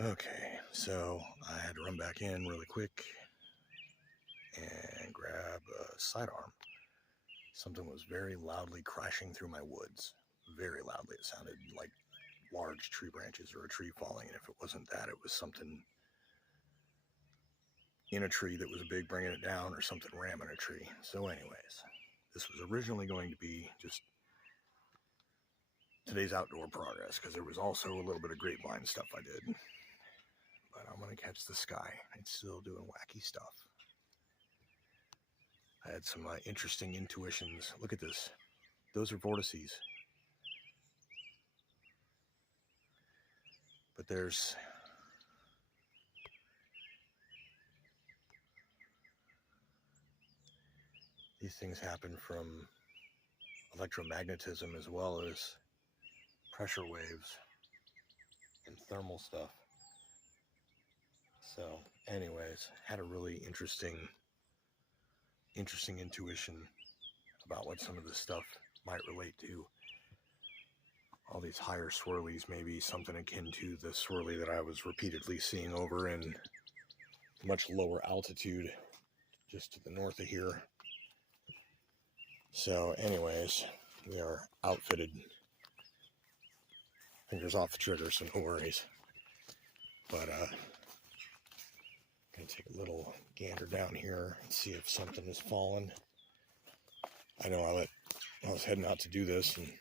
Okay, so I had to run back in really quick and grab a sidearm. Something was very loudly crashing through my woods. Very loudly. It sounded like large tree branches or a tree falling. And if it wasn't that, it was something in a tree that was big bringing it down or something ramming a tree. So, anyways, this was originally going to be just today's outdoor progress because there was also a little bit of grapevine stuff I did. But I'm going to catch the sky. It's still doing wacky stuff. I had some interesting intuitions. Look at this. Those are vortices. But there's these things happen from electromagnetism as well as pressure waves and thermal stuff. So, anyways, had a really interesting intuition about what some of this stuff might relate to. All these higher swirlies, maybe something akin to the swirly that I was repeatedly seeing over in much lower altitude just to the north of here. So, anyways, we are outfitted. Fingers off the trigger, so no worries. But, gonna take a little gander down here and see if something is falling. I know I was heading out to do this, and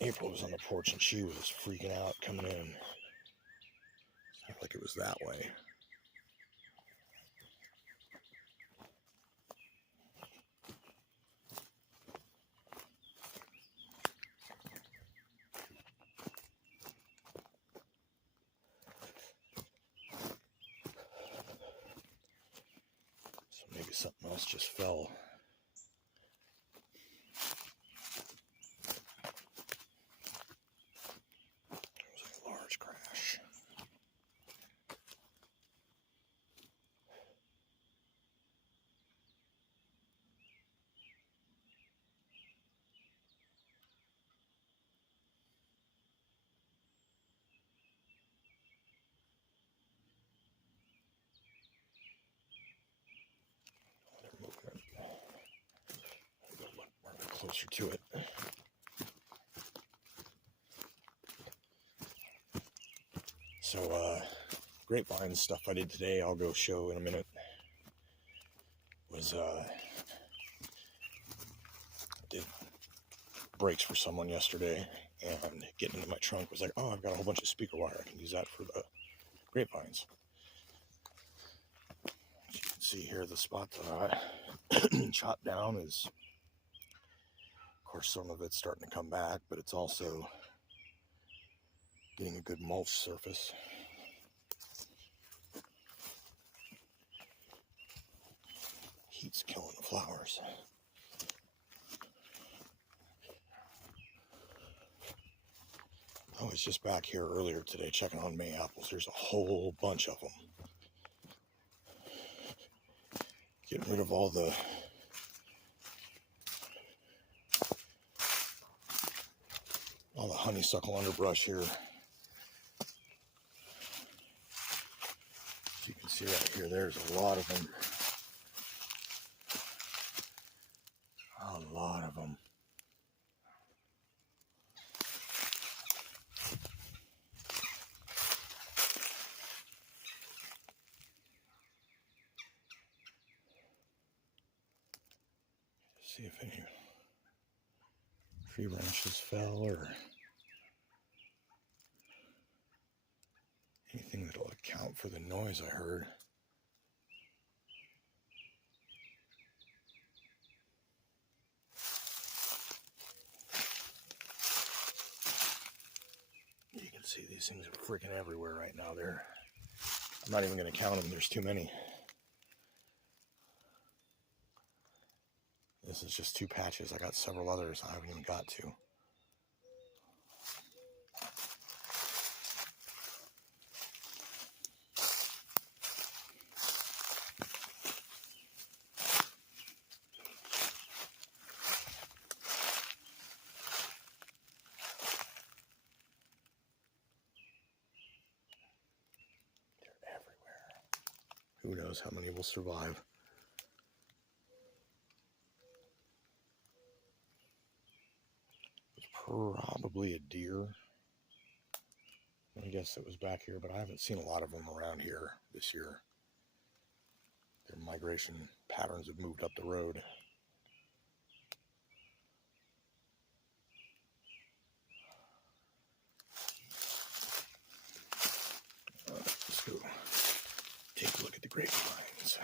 April was on the porch, and she was freaking out coming in. Sounded like it was that way. So maybe something else just fell. It was a large crash. They're moving it. I'll go a bit closer to it. So, grapevine stuff I did today, I'll go show in a minute, was, did brakes for someone yesterday, and getting into my trunk was like, oh, I've got a whole bunch of speaker wire, I can use that for the grapevines. As you can see here, the spot that I chopped down is, of course, some of it's starting to come back, but it's also getting a good mulch surface. Heat's killing the flowers. I was just back here earlier today checking on May apples. There's a whole bunch of them. Getting rid of all the honeysuckle underbrush here. As you can see right here, there's a lot of them. A lot of them. See if any tree branches fell or anything that'll account for the noise I heard. You can see these things are freaking everywhere right now. I'm not even going to count them. There's too many. This is just 2 patches. I got several others I haven't even got to. Who knows how many will survive. It's probably a deer. I guess it was back here, but I haven't seen a lot of them around here this year. Their migration patterns have moved up the road. Let's go take a look at the grapevines.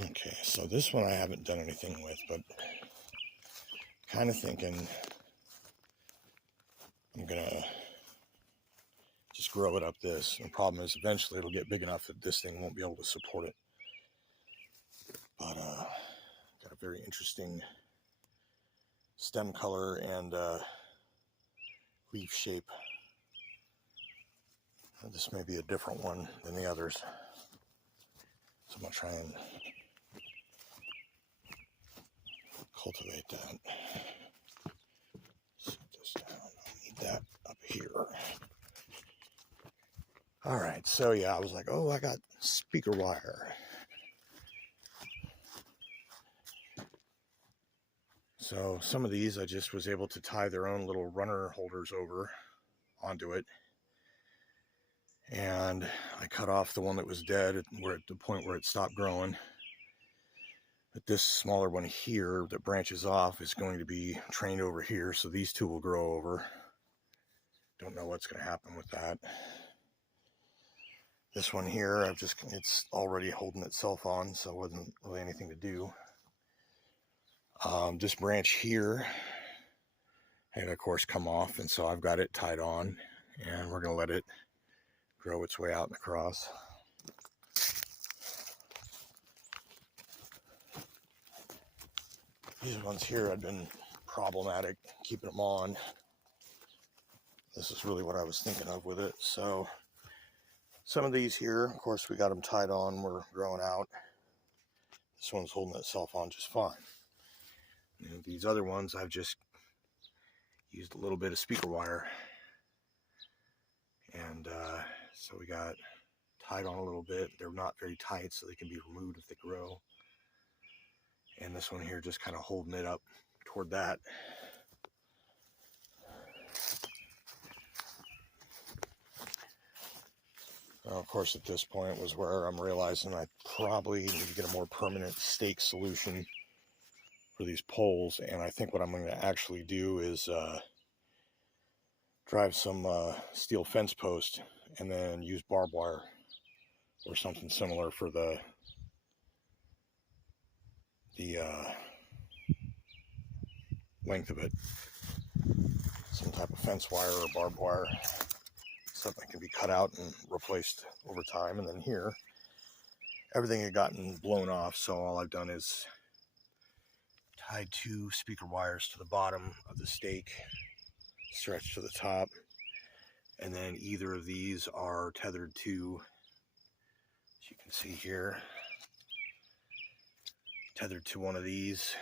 Okay, so this one I haven't done anything with, but kind of thinking I'm gonna just grow it up this. The problem is eventually it'll get big enough that this thing won't be able to support it. But got a very interesting stem color and leaf shape. This may be a different one than the others. So I'm gonna try and cultivate that. Set this down. I need that up here. All right, so yeah, I was like, oh, I got speaker wire. So some of these I just was able to tie their own little runner holders over onto it. And I cut off the one that was dead where at the point where it stopped growing. But this smaller one here that branches off is going to be trained over here, so these two will grow over. Don't know what's going to happen with that. This one here, it's already holding itself on, so it wasn't really anything to do. This branch here had, of course, come off, and so I've got it tied on, and we're going to let it grow its way out and across. These ones here had been problematic keeping them on. This is really what I was thinking of with it. So some of these here, of course, we got them tied on, we're growing out. This one's holding itself on just fine. And these other ones, I've just used a little bit of speaker wire. And so we got tied on a little bit. They're not very tight, so they can be removed if they grow. And this one here just kind of holding it up toward that. Of course, at this point was where I'm realizing I probably need to get a more permanent stake solution for these poles. And I think what I'm going to actually do is drive some steel fence post and then use barbed wire or something similar for the length of it. Some type of fence wire or barbed wire. Something can be cut out and replaced over time. And then here, everything had gotten blown off, so all I've done is tied two speaker wires to the bottom of the stake, stretched to the top, and then either of these are tethered to, as you can see here, tethered to one of these,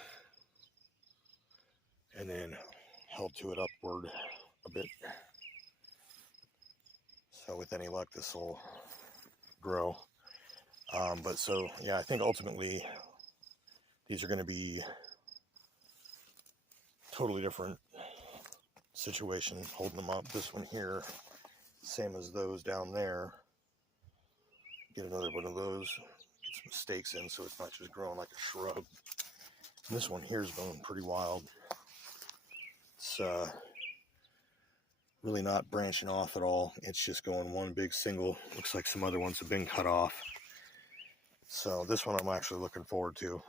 and then held to it upward a bit. So with any luck, this will grow. But so, yeah, I think ultimately these are going to be totally different situation holding them up. This one here, same as those down there. Get another one of those, get some stakes in so it's not just growing like a shrub. And this one here is going pretty wild. It's really not branching off at all. It's just going one big single. Looks like some other ones have been cut off. So this one I'm actually looking forward to.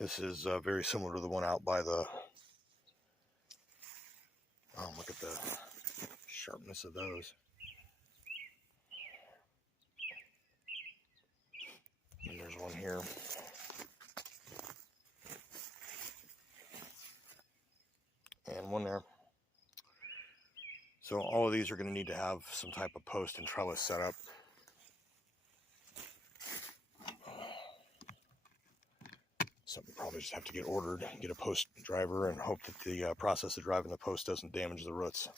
This is very similar to the one out by the, oh, look at the sharpness of those. And there's one here. So all of these are going to need to have some type of post and trellis set up. Something probably just have to get ordered, get a post driver, and hope that the process of driving the post doesn't damage the roots.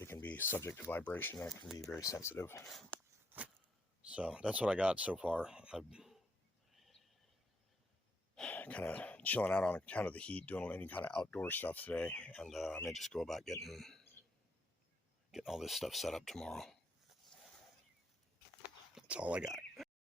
It can be subject to vibration and it can be very sensitive. So that's what I got so far. I'm kind of chilling out on account of the heat, doing any kind of outdoor stuff today, and I may just go about getting all this stuff set up tomorrow. That's all I got.